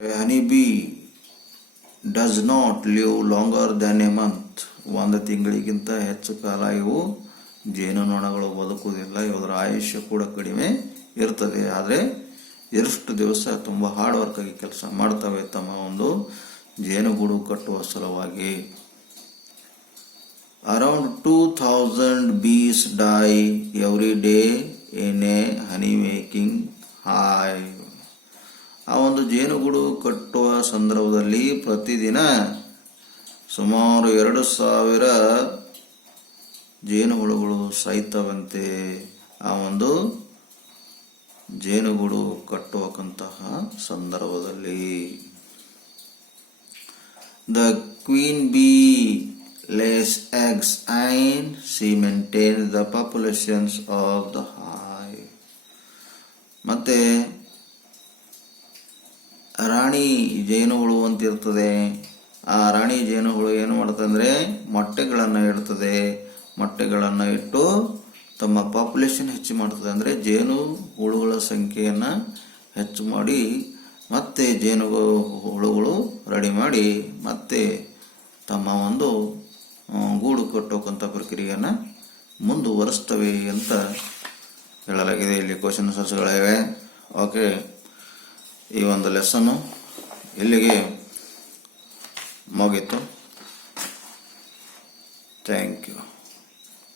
A honeybee does not live longer than a month. ಒಂದು ತಿಂಗಳಿಗಿಂತ ಹೆಚ್ಚು ಕಾಲ ಇವು ಜೇನುನೊಣಗಳು ಬದುಕುವುದಿಲ್ಲ. ಇವರ ಆಯುಷ್ಯ ಕೂಡ ಕಡಿಮೆ ಇರ್ತದೆ. ಆದರೆ ಎಷ್ಟು ದಿವಸ ತುಂಬ ಹಾರ್ಡ್ ವರ್ಕ್ ಆಗಿ ಕೆಲಸ ಮಾಡ್ತವೆ ತಮ್ಮ ಒಂದು ಜೇನುಗೂಡು ಕಟ್ಟುವ ಸಲುವಾಗಿ. Around 2000 bees die every day in a honey making hive. ಆ ಒಂದು ಜೇನುಗೂಡು ಕಟ್ಟುವ ಸಂದರ್ಭದಲ್ಲಿ ಪ್ರತಿದಿನ ಸುಮಾರು 2000 ಜೇನುಹುಳುಗಳು ಸಾಯ್ತವಂತೆ. ಆ ಒಂದು ಜೇನುಗೂಡು ಕಟ್ಟುವಂತಹ ಸಂದರ್ಭದಲ್ಲಿ. The queen bee lays eggs and she maintains the populations of the hive. ಮತ್ತೆ ರಾಣಿ ಜೇನುಹುಳು ಅಂತ ಇರ್ತದೆ. ಆ ರಾಣಿ ಜೇನುಹುಳು ಏನು ಮಾಡುತ್ತೆ ಅಂದರೆ ಮೊಟ್ಟೆಗಳನ್ನು ಇಡ್ತದೆ. ಮೊಟ್ಟೆಗಳನ್ನು ಇಟ್ಟು ತಮ್ಮ ಪಾಪ್ಯುಲೇಷನ್ ಹೆಚ್ಚು ಮಾಡ್ತದೆ. ಅಂದರೆ ಜೇನು ಹುಳುಗಳ ಸಂಖ್ಯೆಯನ್ನು ಹೆಚ್ಚು ಮಾಡಿ ಮತ್ತೆ ಜೇನು ಹುಳುಗಳು ರೆಡಿ ಮಾಡಿ ಮತ್ತೆ ತಮ್ಮ ಒಂದು ಗೂಡು ಕಟ್ಟೋಕ್ಕಂಥ ಪ್ರಕ್ರಿಯೆಯನ್ನು ಮುಂದುವರಿಸ್ತವೆ ಅಂತ ಹೇಳಲಾಗಿದೆ. ಇಲ್ಲಿ ಕ್ವಶನ್ ಆನ್ಸರ್ಸ್ಗಳಿವೆ. ಓಕೆ, ಈ ಒಂದು ಲೆಸನ್ನು ಇಲ್ಲಿಗೆ ಮುಗೀತು. Thank you.